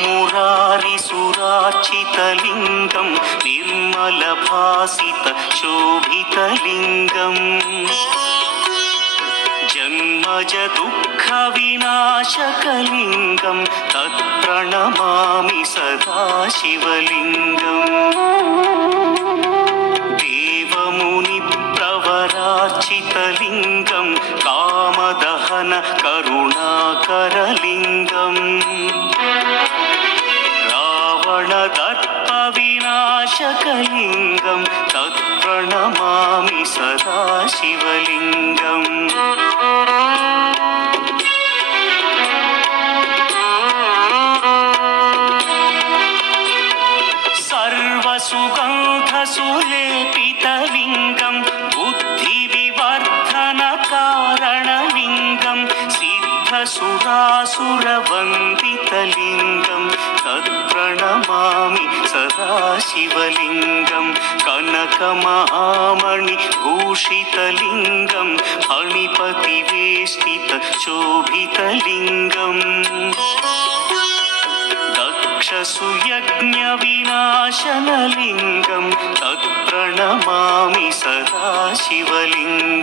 मुरारिसुरार्चितलिङ्गं निर्मलभासितशोभितलिङ्गम् जन्मज दुःखविनाशकलिङ्गं तत्प्रणमामि सदा शिवलिङ्गम् देवमुनिप्रवरार्चितलिङ्गं कामदहन करुणाकरलिङ्गम् रावणदर्पविनाशकलिङ्गं तत्प्रणमामि सदा शिवलिङ्गम् सर्वसुगन्धसुलेपितलिङ्गं बुद्धिविवर्धनकारणलिङ्गं सिद्धसुरासुरवन्दितलिङ्गं तत्प्रणमामि सदा शिवलिङ्गं कनकमहामणिभूषितलिङ्गं फणिपतिवेष्टितशोभितलिङ्गम् दक्षसुयज्ञविनाशनलिङ्गं तत्प्रणमामि सदा शिवलिङ्गम्